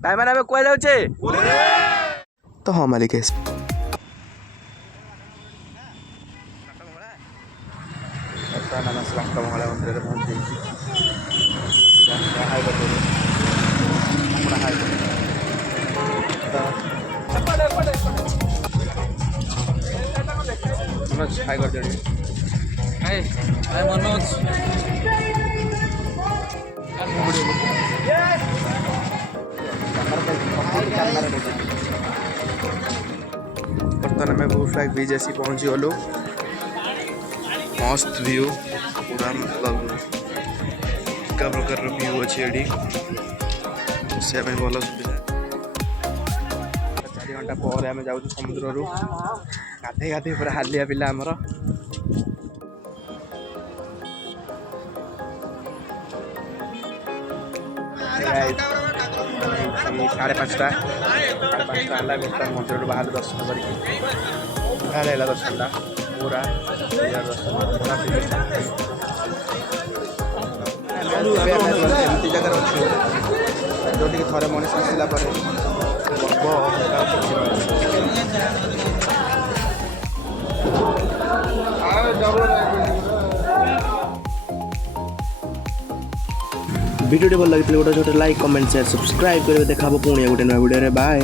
भाई मैंने हमें कुआ जाउछे तो हाँ मालिक है। ବର୍ତ୍ତମାନ ଆମେ ବାଟ ମଙ୍ଗଳା ମନ୍ଦିରରେ ପହଞ୍ଚି ଯାଇଛି ହାଇ କରିଦେବି ବର୍ତ୍ତମାନ ଆମେ ବୁଲ୍ ଫ୍ଲାଗ ବ୍ରିଜ୍ ଆସି ପହଞ୍ଚି ଗଲୁ। मस्त व्यू पूरा मतलब का प्रकार व्यू अच्छी एडी से भल सुविधा 4 घंटा पर आम जाऊँ समुद्र गाधे गाधे पूरा हालिया पिला आमर 5:30 मंदिर बाहर दर्शन कर दर्शन पूरा एमती जगह अच्छे जो थे मनीष आसला वीडियो भल लगी गोटे छोटे लाइक कमेंट शेयर सब्सक्राइब करेंगे देखा पुणी गोटे नया वीडियो बाय।